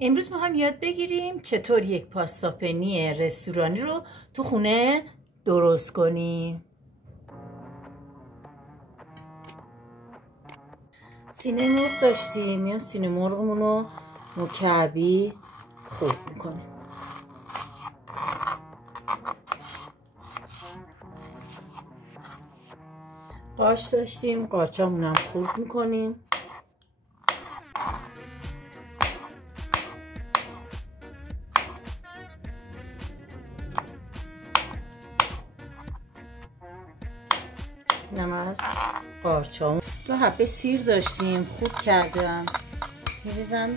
امروز ما هم یاد بگیریم چطور یک پاستا پنی رستورانی رو تو خونه درست کنیم. سینه مرغ داشتیم، میام سینه مرغمون رو مکعبی خورد میکنیم. قاچ داشتیم، قاچامون هم خورد میکنیم. اینم از قاچامون. 2 حبه سیر داشتیم، خورد کردم، میریزم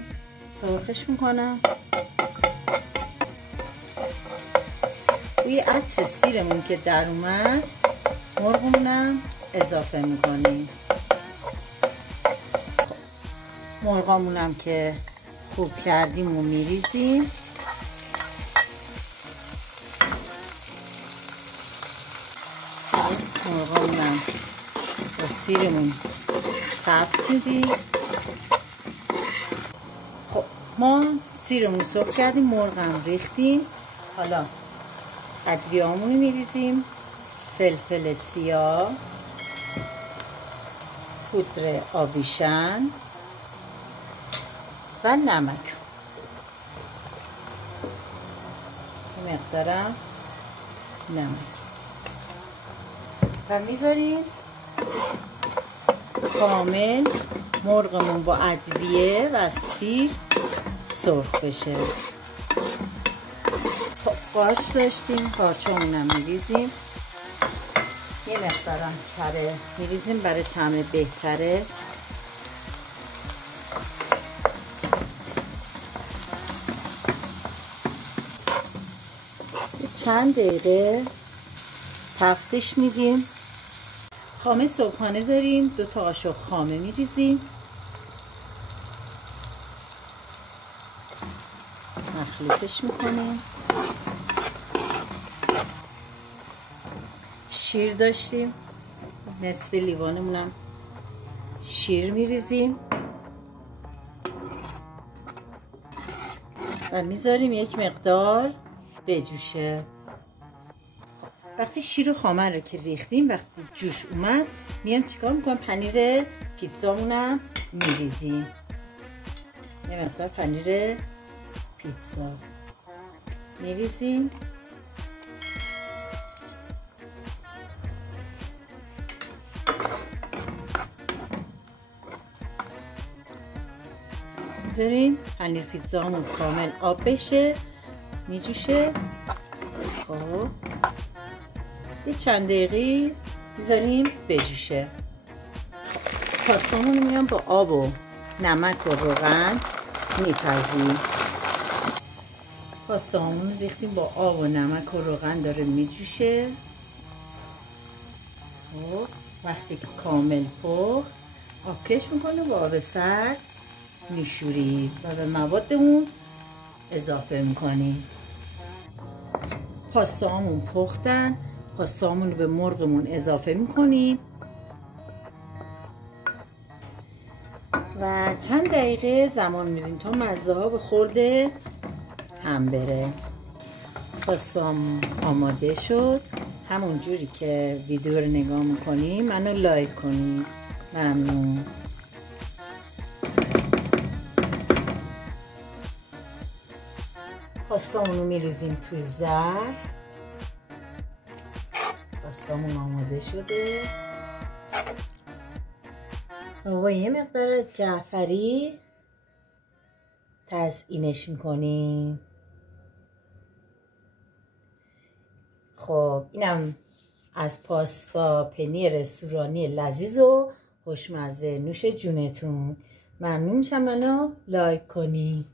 سرخش میکنم. روی عطر سیرمون که در اومد مرغمونم اضافه میکنیم. مرغامونم که خوب کردیم و میریزیم. مرغامونم با سیرمون خفت میدیم. خب ما سیرمون سرخ کردیم، مرغم ریختیم. حالا ادویه‌مون رو میریزیم: فلفل سیاه، پودر آبیشن و نمک. یه مقدارم نمک و میذاریم کامل مرغمون با ادویه و سیر سرخ بشه. قاچ داشتیم، قاچمون هم میریزیم. یه مقدارم کره میریزیم برای طعم بهتره. چند دقیقه تفتش میدیم. خامه صبحانه داریم، 2 تا قاشق خامه میریزیم. مخلوطش میکنیم. شیر داشتیم، نصف لیوانمونم شیر میریزیم و میذاریم یک مقدار بجوشه. وقتی شیر خامه رو که ریختیم، وقتی جوش اومد، میام چیکار میکنم؟ پنیر پیتزامونم میریزیم. یه مقدار پنیر پیتزا میریزیم. میذاریم پنیر پیتزامون کامل آب بشه، میجوشه. خب یه چند دقیقه میذاریم بجوشه. پاستامون میام با آب و نمک و روغن میپزیم. پاستامون ریختیم با آب و نمک و روغن، داره میجوشه. خب وقتی که کامل پخت، آبکش میکنه، با آب سرد میشوریم و به موادمون اضافه میکنیم. پاستامون پختن، پاستامون رو به مرغمون اضافه میکنیم و چند دقیقه زمان میدیم تا مزه ها به خورده هم بره. پاستام آماده شد. همون جوری که ویدیو رو نگاه میکنیم منو لایک کنید. ممنون. پاستامون رو میریزیم توی ظرف. پاستامون آماده شده. با یه مقدار جعفری تزیینش میکنیم. خب اینم از پاستا پنی رستورانی لذیذ و خوشمزه. نوش جونتون. ممنون میشم منو لایک کنی.